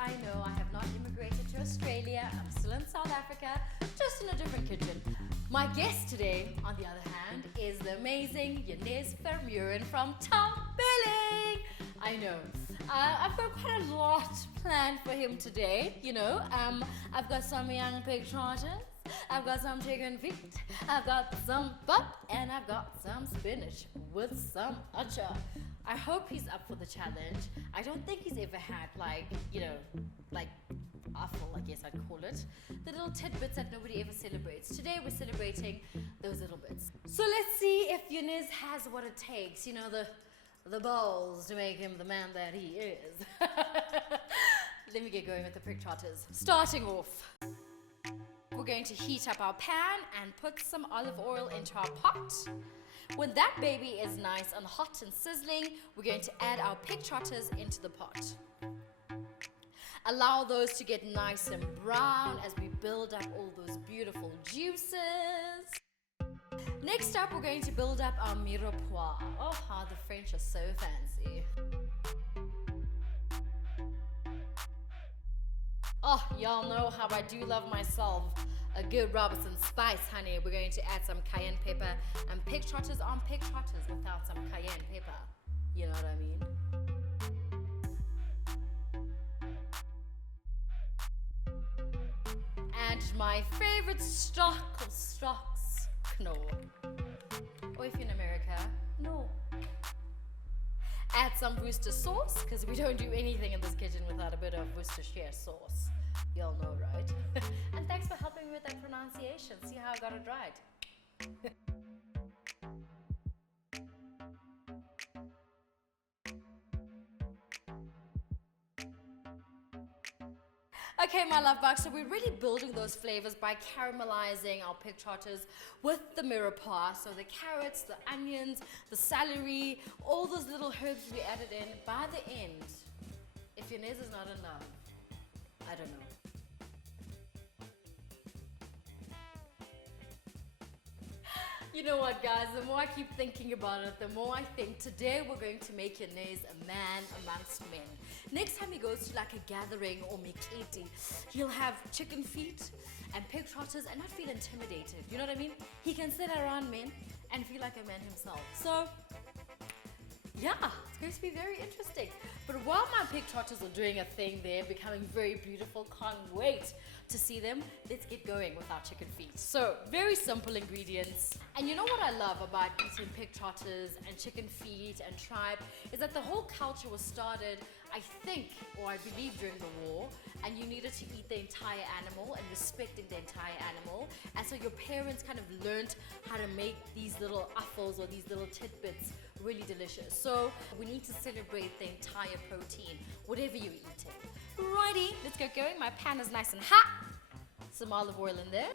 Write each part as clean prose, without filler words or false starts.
I know I have not immigrated to Australia. I'm still in South Africa, just in a different kitchen. My guest today, on the other hand, is the amazing Janez Vermeiren from Billing. I know. I've got quite a lot planned for him today, you know. I've got some young pig trotters, I've got some chicken feet, I've got some butt, and I've got some spinach with some acha. I hope he's up for the challenge. I don't think he's ever had offal, I guess I'd call it. The little tidbits that nobody ever celebrates. Today we're celebrating those little bits. So let's see if Janez has what it takes, you know, the balls to make him the man that he is. Let me get going with the pig trotters. Starting off, we're going to heat up our pan and put some olive oil into our pot. When that baby is nice and hot and sizzling, we're going to add our pig trotters into the pot. Allow those to get nice and brown as we build up all those beautiful juices. Next up, we're going to build up our mirepoix. Oh, how the French are so fancy. Oh, y'all know how I do love myself a good Robertsons spice, honey. We're going to add some cayenne pepper, and pig trotters aren't pig trotters without some cayenne pepper. You know what I mean? And my favorite stock of stocks, knorr. Or if you're in America, no. Add some Worcestershire sauce, because we don't do anything in this kitchen without a bit of Worcestershire sauce. Y'all know, right? And thanks for helping me with that pronunciation. See how I got it right? Okay, my love bugs, so we're really building those flavors by caramelizing our pig trotters with the mirepoix. So the carrots, the onions, the celery, all those little herbs we added in. By the end, if Janez is not in love, I don't know. You know what, guys, the more I keep thinking about it, the more I think today we're going to make Janez a man amongst men. Next time he goes to like a gathering or mekete, he'll have chicken feet and pig trotters and not feel intimidated. You know what I mean? He can sit around men and feel like a man himself. So, yeah, it's going to be very interesting. But while my pig trotters are doing a thing there, becoming very beautiful, can't wait to see them. Let's get going with our chicken feet. So, very simple ingredients. And you know what I love about eating pig trotters and chicken feet and tripe is that the whole culture was started, I think, or I believe, during the war, and you needed to eat the entire animal and respecting the entire animal. And so your parents kind of learned how to make these little offals or these little tidbits really delicious. So we need to celebrate the entire protein, whatever you're eating. Righty, let's get going. My pan is nice and hot. Some olive oil in there.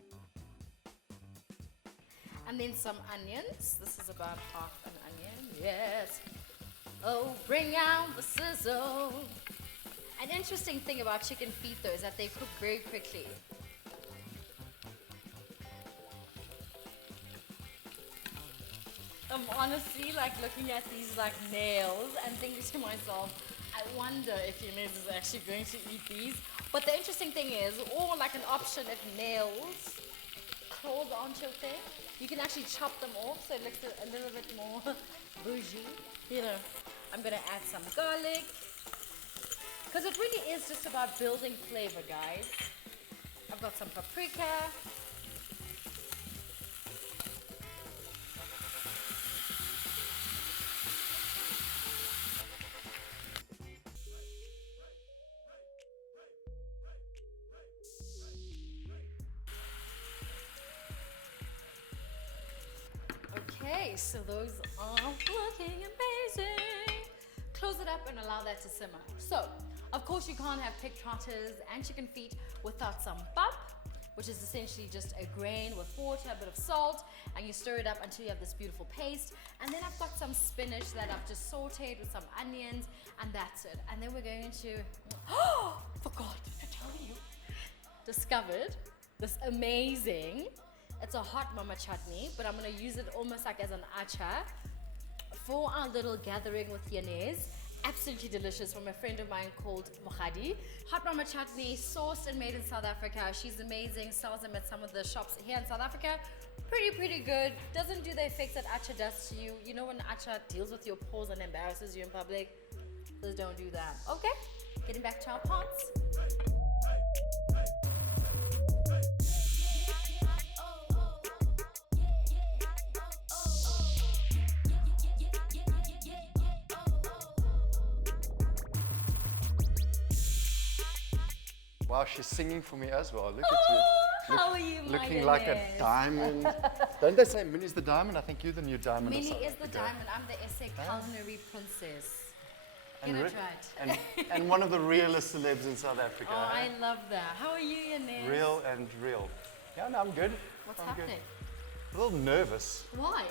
And then some onions. This is about half an onion. Yes. Oh, bring out the sizzle. An interesting thing about chicken feet though is that they cook very quickly. I'm honestly like looking at these like nails and thinking to myself, I wonder if Janez is actually going to eat these. But the interesting thing is, or like an option if nails, claws aren't your thing, you can actually chop them off so it looks a little bit more bougie. You know, I'm gonna add some garlic. Because it really is just about building flavor, guys. I've got some paprika. Okay, so those are looking amazing. Close it up and allow that to simmer. So, of course you can't have pig trotters and chicken feet without some pap, which is essentially just a grain with water, a bit of salt, and you stir it up until you have this beautiful paste. And then I've got some spinach that I've just sauteed with some onions, and that's it. And then we're going to, oh, forgot to tell you, discovered this amazing, it's a hot mama chutney, but I'm gonna use it almost like as an acha for our little gathering with Janez absolutely delicious from a friend of mine called Mohadi. Hot mama chutney, sourced and made in South Africa. She's amazing, sells them at some of the shops here in South Africa. Pretty good. Doesn't do the effects that acha does to you. You know when acha deals with your pores and embarrasses you in public? Please don't do that. Okay, getting back to our pots. Wow, she's singing for me as well. Look at you. How are you, Looking like a diamond. Don't they say Minnie's the diamond? I think you're the new diamond. Minnie is the diamond. I'm the SA culinary princess. Get it right. And one of the realest celebs in South Africa. Oh, I love that. How are you, Janez? Real and real. Yeah, no, I'm good. What's I'm happening? Good. A little nervous. Why?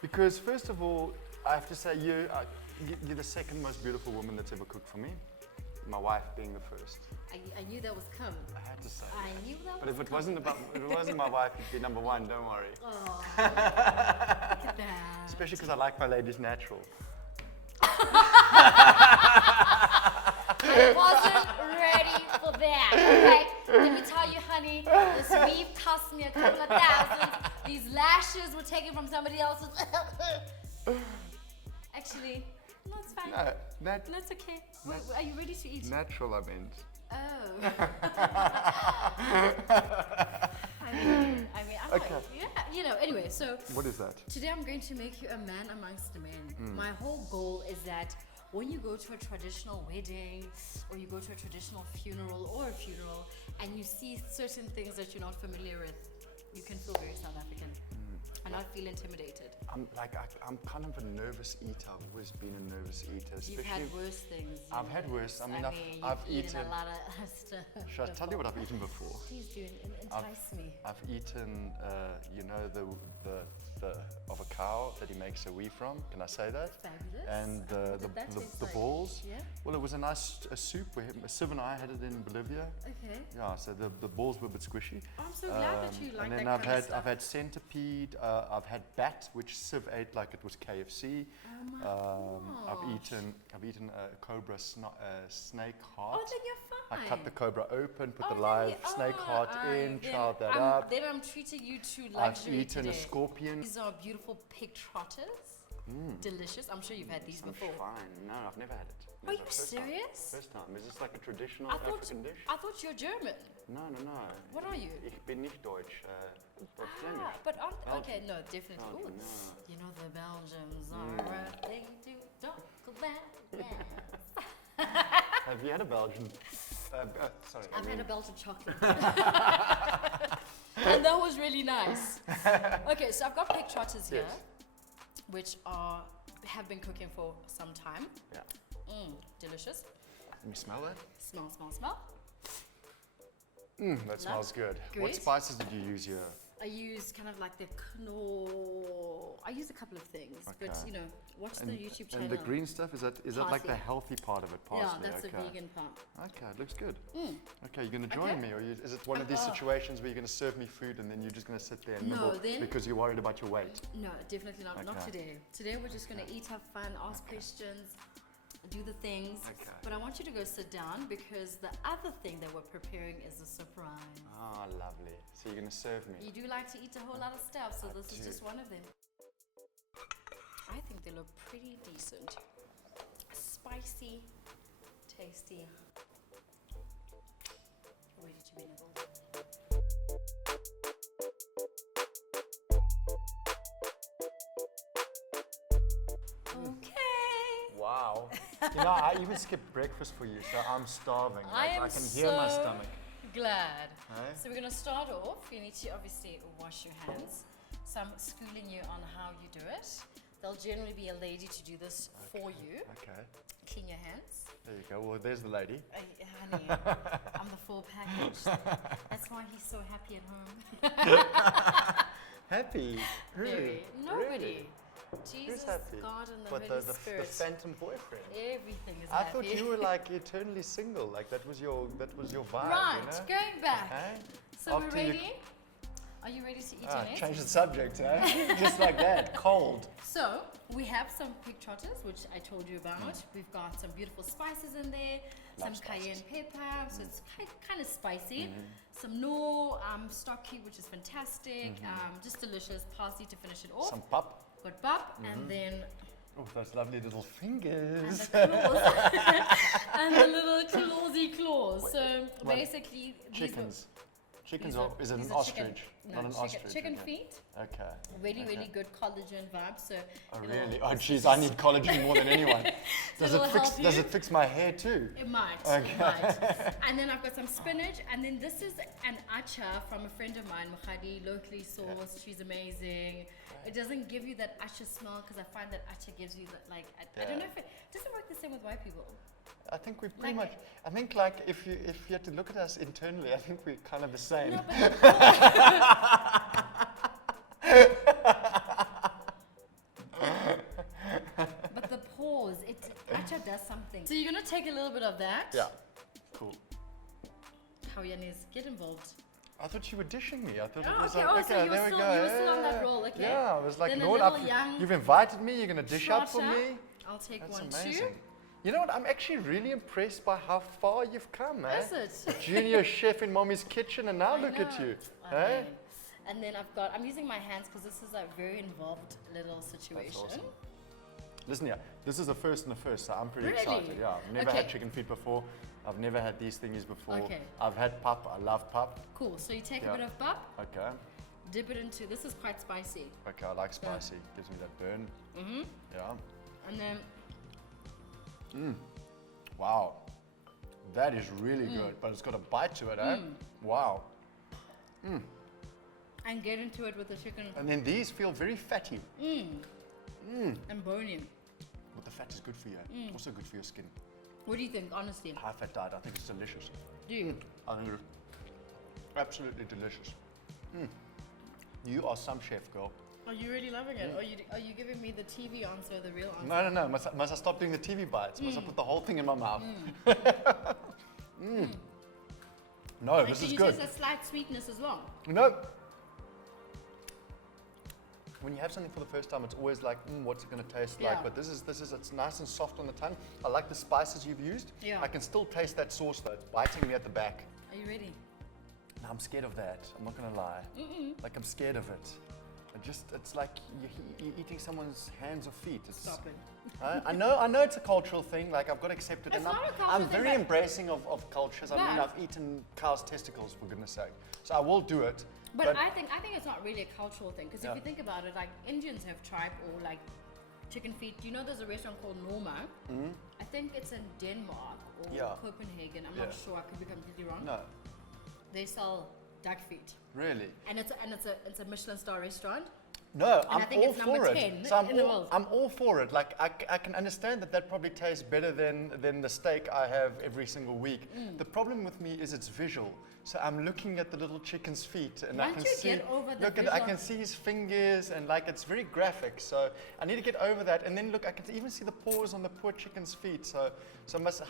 Because first of all, I have to say you're the second most beautiful woman that's ever cooked for me. My wife being the first. I knew that was coming. I had to say. I knew that But was if it wasn't my wife, it'd be number one. Don't worry. Oh, look at that. Especially because I like my ladies natural. I wasn't ready for that. Okay, let me tell you, honey, this weave cost me a couple of thousands. These lashes were taken from somebody else's. Actually, no, it's fine. No, That's okay. Are you ready to eat? natural, I meant. Oh. I mean, I'm Okay. like, yeah, you know, anyway, so What is that? today I'm going to make you a man amongst the men. My whole goal is that when you go to a traditional wedding or you go to a traditional funeral and you see certain things that you're not familiar with, you can feel very South African and not feel intimidated. I'm kind of a nervous eater. I've always been a nervous eater. You've had worse things. I've had worse. I mean, you've I've eaten eaten. a lot of stuff. Should I tell you what I've eaten before? Please do, entice me. I've eaten, you know, the of a cow that he makes a wee from. Can I say that? Fabulous. And What did that taste the like? balls. Yeah. Well, it was a nice soup. Siv and I had it in Bolivia. Okay. Yeah, so the balls were a bit squishy. I'm so glad that you like And then that kind of stuff. I've had centipede. I've had bat, which Siv ate like it was KFC. Oh my I've eaten a cobra snake heart. Oh, then you're fine. I cut the cobra open, put the then live you- snake heart in, then charred that I'm- up. Then I'm treating you to I've luxury eaten today. a scorpion. These are beautiful pig trotters. Delicious. I'm sure you've had these before. Fine. No, I've never had it. Are Never. you First time. serious? First time. Is this like a traditional I thought African dish? you're German. No. What are you? Ich bin nicht Deutsch. Flemish. But aren't, Belgian. okay, no, definitely. Belgian, Ooh, no. you know the Belgians are they do talk about yes. Have you had a Belgian? Sorry. I've had a Belgian chocolate. And that was really nice. Okay, so I've got pig trotters here, Yes. which have been cooking for some time. Yeah. Delicious. Let me smell that. Smell. That smells good. What Great. spices did you use here? I use kind of like the knorr. I use a couple of things, but Okay. you know, watch the YouTube channel. And the green stuff, is that like the Parsley. healthy part of it? Yeah, Parsley. that's okay. the vegan part. Okay, it looks good. Okay, you're going to join Okay. me, or is it one of these situations where you're going to serve me food and then you're just going to sit there and No, nibble then- because you're worried about your weight? No, definitely not. Not Okay. today. Today we're just gonna eat, have fun, ask questions, do the things. Okay. But I want you to go sit down because the other thing that we're preparing is a surprise. Ah, lovely. So you're going to serve me? You do like to eat a whole lot of stuff, so this is do. just one of them. I think they look pretty decent. Spicy, tasty, ready to be nibbled. Okay. Wow. You know, I even skipped breakfast for you, so I'm starving. I am can hear my so stomach. glad. Hey? So we're gonna start off. You need to obviously wash your hands. So I'm schooling you on how you do it. There'll generally be a lady to do this for you. Okay. Clean your hands. There you go. Well, there's the lady. Honey, I'm the full package. That's why he's so happy at home. Happy? Very. Nobody. Really? Jesus, Who's happy? God, and the What, Holy the Spirit. phantom boyfriend? Everything is I happy. thought you were like eternally single. Like that was your vibe. Right, You know? going back. Hey? So we're After you- ready? Are you ready to eat your nays? Change the subject, eh? Just like that, cold. So, we have some pig trotters, which I told you about. We've got some beautiful spices in there, some cayenne pepper, so it's kind of spicy. Some stocky, which is fantastic, just delicious. Parsley to finish it off. Some pap. Got pap, and then Oh, those lovely little fingers. and the claws, and the little clawsy claws. So What? basically, Chickens. Chickens these are, is it these an are ostrich? Not an ostrich. Chicken okay. feet. Okay. Really, really good collagen vibes. So Oh, it'll- really? Oh, jeez, I need collagen more than anyone. So Does it'll it fix? help Does you. it fix my hair too? It might. Okay. It might. And then I've got some spinach, and then this is an acha from a friend of mine, Mukhadi, locally sourced. She's amazing. It doesn't give you that acha smell because I find that acha gives you that, like, I don't know if it doesn't work the same with white people. I think we pretty Like- much. I think like if you had to look at us internally, I think we're kind of the same. No, but the pause, acha does something. So you're gonna take a little bit of that. Yeah. Cool. How Janez, get involved. I thought you were dishing me. I thought Oh, it was okay. like, Oh, so okay, you were there we still- go. you were still on that roll, okay. Yeah, I was like, Then a Lord, little young you've invited me. You're gonna dish out for Trotter. me. I'll take That's one amazing. too. You know what? I'm actually really impressed by how far you've come, eh? Is it? Junior chef in mommy's kitchen, and now I look at know. you. I Eh? know. And then I'm using my hands because this is a very involved little situation. awesome. Listen here, this is the first, so I'm pretty Really? excited. Yeah, I've never had Okay. chicken feet before. I've never had these thingies before. Okay. I've had pap. I love pap. Cool. So you take Yeah. a bit of pap, Okay. dip it into. This is quite spicy. Okay, I like spicy. Gives me that burn. Yeah. And then Wow. That is really good, but it's got a bite to it, eh? Wow. and get into it with the chicken And then these feel very fatty. and bone-in. But the fat is good for you. eh? Also good for your skin. What do you think, honestly? High fat diet, I think it's delicious. Do you? I think it's absolutely delicious. You are some chef, girl. Are you really loving it? Or are you giving me the TV answer, the real answer? No. Must I stop doing the TV bites? Must I put the whole thing in my mouth? No, Like, this did is you good. taste a slight sweetness as well? No. When you have something for the first time, it's always like, what's it going to taste Yeah. like? But this is, it's nice and soft on the tongue. I like the spices you've used. Yeah. I can still taste that sauce though. It's biting me at the back. Are you ready? No, I'm scared of that. I'm not going to lie. Like, I'm scared of it. It's like you're eating someone's hands or feet. It's, Stop it. I know it's a cultural thing. Like, I've got to accept it. It's and not a cultural I'm thing, very but- embracing of cultures. I mean, But- I've eaten cow's testicles, for goodness sake. So I will do it. But I think it's not really a cultural thing because Yeah. if you think about it, like Indians have tribe or like chicken feet. You know, there's a restaurant called Norma. I think it's in Denmark or Yeah. Copenhagen. I'm Yeah. not sure. I could be completely wrong. No, They sell duck feet, really. and it's a Michelin star restaurant. No, I I'm think all it's number for 10 it. So in the world. I'm all for it. Like I can understand that probably tastes better than the steak I have every single week. The problem with me is it's visual. So I'm looking at the little chicken's feet, and I Once can you see. get over the I visual- can see his fingers, and like it's very graphic. So I need to get over that. And then look, I can even see the paws on the poor chicken's feet. So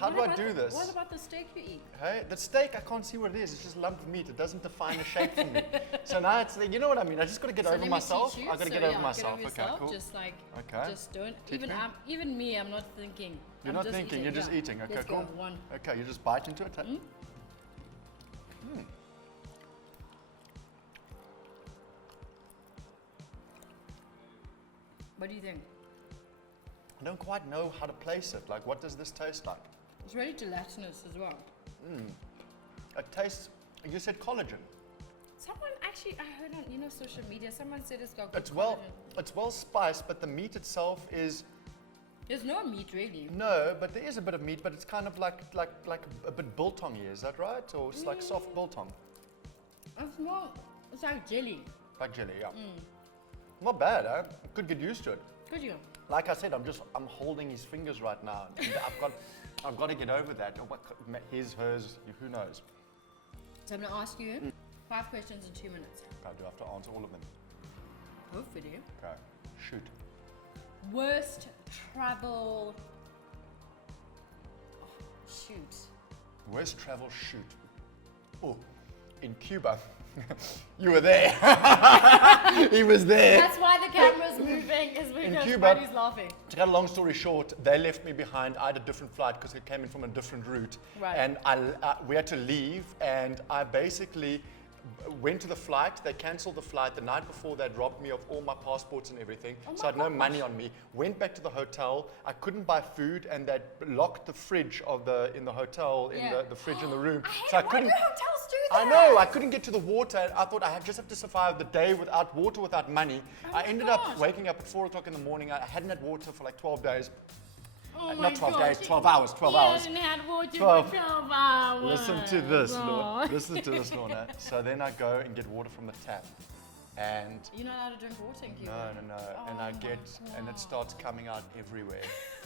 how do I do this? What about the steak you eat? Hey, the steak, I can't see what it is. It's just lumped meat. It doesn't define a shape for me. So now it's like, you know what I mean? I just got to get So over let me myself. teach you. I got to So, get yeah, over myself. Get over Okay, yourself. cool. Just like, Okay. just don't. Teach me. Even me, I'm not thinking. You're I'm not just thinking. eating, You're just yeah. eating. Okay, Let's cool. Go. One. Okay, you just bite into it. Huh? What do you think? I don't quite know how to place it. Like, what does this taste like? It's really gelatinous as well. It tastes. You said collagen. Someone actually, I heard on social media, someone said it's got good It's well spiced, but the meat itself is There's no meat really. no. But there is a bit of meat, but it's kind of like a bit biltongy. Is that right? Or it's like soft biltong, It's like jelly. like jelly. Yeah. Not bad, eh? Could get used to it. Could you? Like I said, I'm holding his fingers right now. I've got to get over that. Or what, his, hers, who knows? So I'm going to ask you 5 questions in 2 minutes. Okay, do I have to answer all of them? Hopefully. Okay, shoot. Worst travel. Oh, shoot. Worst travel shoot. Oh, in Cuba. You were there. He was there. That's why the camera's moving, is because Cuba, Buddy's laughing. To cut a long story short, they left me behind. I had a different flight because it came in from a different route. Right. And we had to leave, and I basically went to the flight. They cancelled the flight. The night before, they'd robbed me of all my passports and everything. So I had no money on me. Went back to the hotel. I couldn't buy food, and they'd locked the fridge in the hotel, in the fridge in the room. So I couldn't. Why do hotels do that? I know, I couldn't get to the water. I thought I just have to survive the day without water, without money. I ended up waking up at 4 o'clock in the morning. I hadn't had water for like 12 days. Not 12 days, 12 hours, 12 hours. You hadn't had water 12. for 12 hours. Listen to this, Lord. Listen to this, Lorna. So then I go and get water from the tap. And You're not allowed to drink water in Cuba? no. And I get, and it starts coming out everywhere.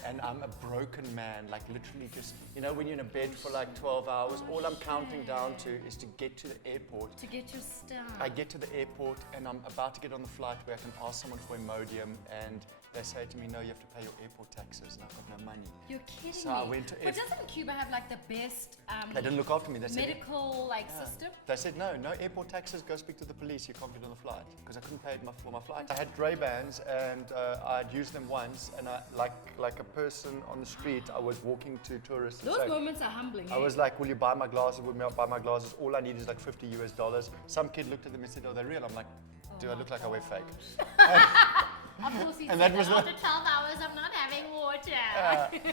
And I'm a broken man, like literally just, when you're in a bed for like 12 hours, all I'm counting down to is to get to the airport. To get your stuff. I get to the airport and I'm about to get on the flight where I can ask someone for Imodium, and they say to me, no, you have to pay your airport taxes, and I've got no money. You're kidding So me. I went to But doesn't Cuba have like the best They didn't look after me. They said, medical system? They said, no airport taxes, go speak to the police, you can't get on the flight. Because I couldn't pay for my flight. I had Ray-Bans and I'd used them once, and like a person on the street, I was walking to tourists. And Those saying, moments are humbling. I was like, will you buy my glasses? Will you buy my glasses? All I need is like $50 US. Some kid looked at them and said, oh, they're real. I'm like, do I look like I wear fake? Of course, he And said that was after 12 hours, I'm not having water.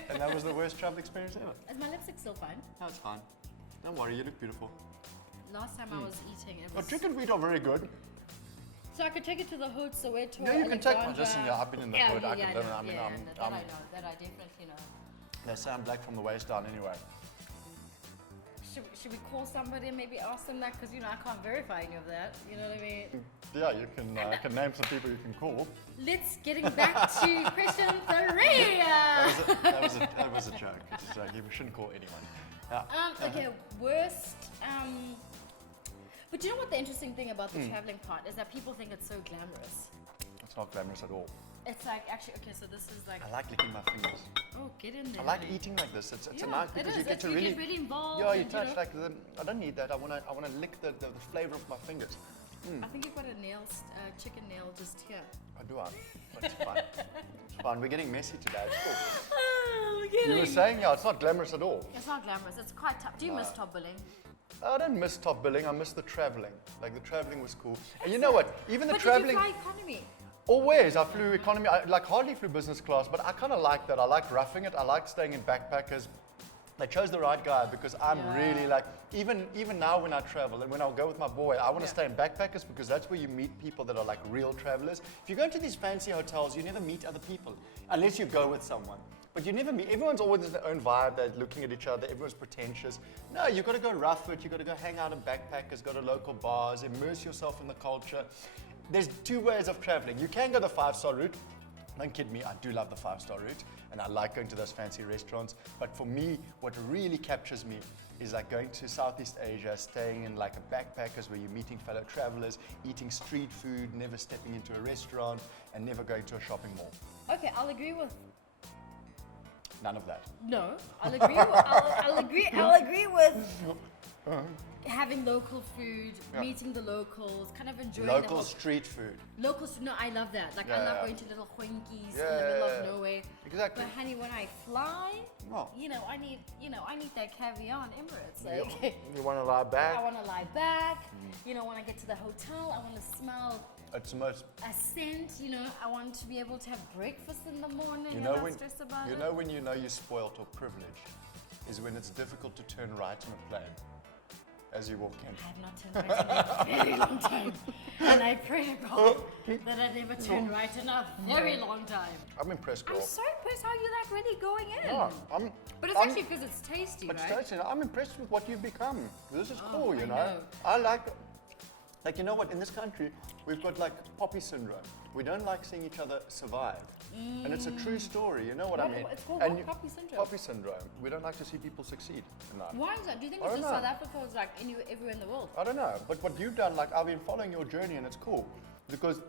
And that was the worst travel experience ever. Is my lipstick still fine? No, it's fine. Don't worry, you look beautiful. Last time I was eating, it Your was... chicken feet are very good. So I could take it to the hood, Soweto, Yeah, you can take one. Alexandra. Listen, yeah, I've been in the hood. I Yeah, can live. I I know, mean, that I know. That I definitely know. they say I'm black from the waist down anyway. Should we call somebody and maybe ask them that? Because, I can't verify any of that. You know what I mean? Yeah, you can. I can name some people you can call. Let's getting back to question 3. That was a joke. It's a joke. You shouldn't call anyone. Yeah. Okay, worst. But you know what the interesting thing about the traveling part is that people think it's so glamorous. It's not glamorous at all. It's like, actually, okay, so this is like... I like licking my fingers. Oh, get in there. I like eating like this. It's a nice because you get to you really. get really involved. Yeah, you and, touch know. like the. I don't need that. I wanna lick the flavor of my fingers. I think you've got a chicken nail just here. I do. But it's fine. It's fine. We're getting messy today. It's cool. Oh, You were saying, yeah, it's not glamorous at all. It's not glamorous. It's quite tough. Do you miss top billing? I don't miss top billing. I miss the traveling. Like the traveling was cool. And you know what? Even the But traveling. did you fly economy? Always. I flew economy. I hardly flew business class, but I kind of like that. I like roughing it. I like staying in backpackers. They chose the right guy because I'm really like, even now when I travel and when I'll go with my boy, I want to stay in backpackers because that's where you meet people that are like real travelers. If you go to these fancy hotels, you never meet other people unless you go with someone. But you never meet, everyone's always in their own vibe, they're looking at each other, everyone's pretentious. No, you've got to go rough it, you've got to go hang out in backpackers, go to local bars, immerse yourself in the culture. There's 2 ways of traveling. You can go the 5-star route. Don't kid me, I do love the 5-star route and I like going to those fancy restaurants. But for me, what really captures me is like going to Southeast Asia, staying in like a backpackers where you're meeting fellow travelers, eating street food, never stepping into a restaurant and never going to a shopping mall. Okay, I'll agree with... None of that. No, I'll agree with... I'll agree with... Having local food, meeting the locals, kind of enjoying Local street food. Locals, no, I love that. Like, I love going to little hoinkies in the Yeah, middle yeah, of yeah. nowhere. Exactly. But honey, when I fly, Oh. I need that caviar on Emirates. Like, You want to lie back? I want to lie back. When I get to the hotel, I want to smell It's the most. a scent. I want to be able to have breakfast in the morning You and know not when stress about you it. know when you know you're spoiled or privileged is when it's difficult to turn right on a plane as you walk in. I have not turned right in a very long time. And I pray to God that I never turn right in a very long time. I'm impressed, girl. I'm so impressed how you like really going in. Yeah, But it's actually because it's tasty, But right? Stacey, I'm impressed with what you've become. This is cool, I you know. know. I like you know what? In this country, we've got like poppy syndrome. We don't like seeing each other survive, and it's a true story. You know what I mean? It's called And what? Poppy syndrome? Poppy syndrome. We don't like to see people succeed in life. Why is that? Do you think I it's don't just know. South Africa or is like everywhere in the world? I don't know, but what you've done, like I've been following your journey, and it's cool because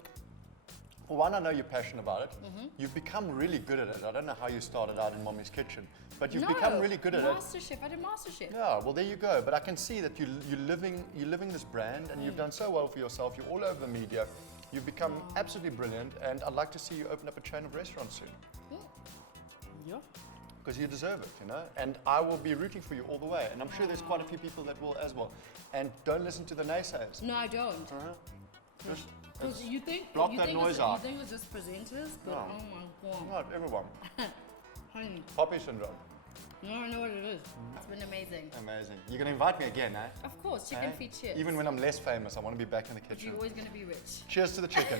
well, one, I know you're passionate about it. You've become really good at it. I don't know how you started out in Mommy's kitchen, but you've become really good at it. MasterChef. I did MasterChef. Yeah, well, there you go. But I can see that you're living this brand, and you've done so well for yourself. You're all over the media. You've become absolutely brilliant, and I'd like to see you open up a chain of restaurants soon. Yeah. Because you deserve it, you know. And I will be rooting for you all the way. And I'm sure there's quite a few people that will as well. And don't listen to the naysayers. No, I don't. Just Because you think block that noise out. You think it's just presenters? But No. oh my god. Not everyone. Honey, Poppy syndrome. no, I know what it is. It's been amazing. Amazing. You're going to invite me again, eh? Of course, chicken Eh? feet cheers. Even when I'm less famous, I want to be back in the But kitchen. you're always going to be rich. Cheers to the chicken.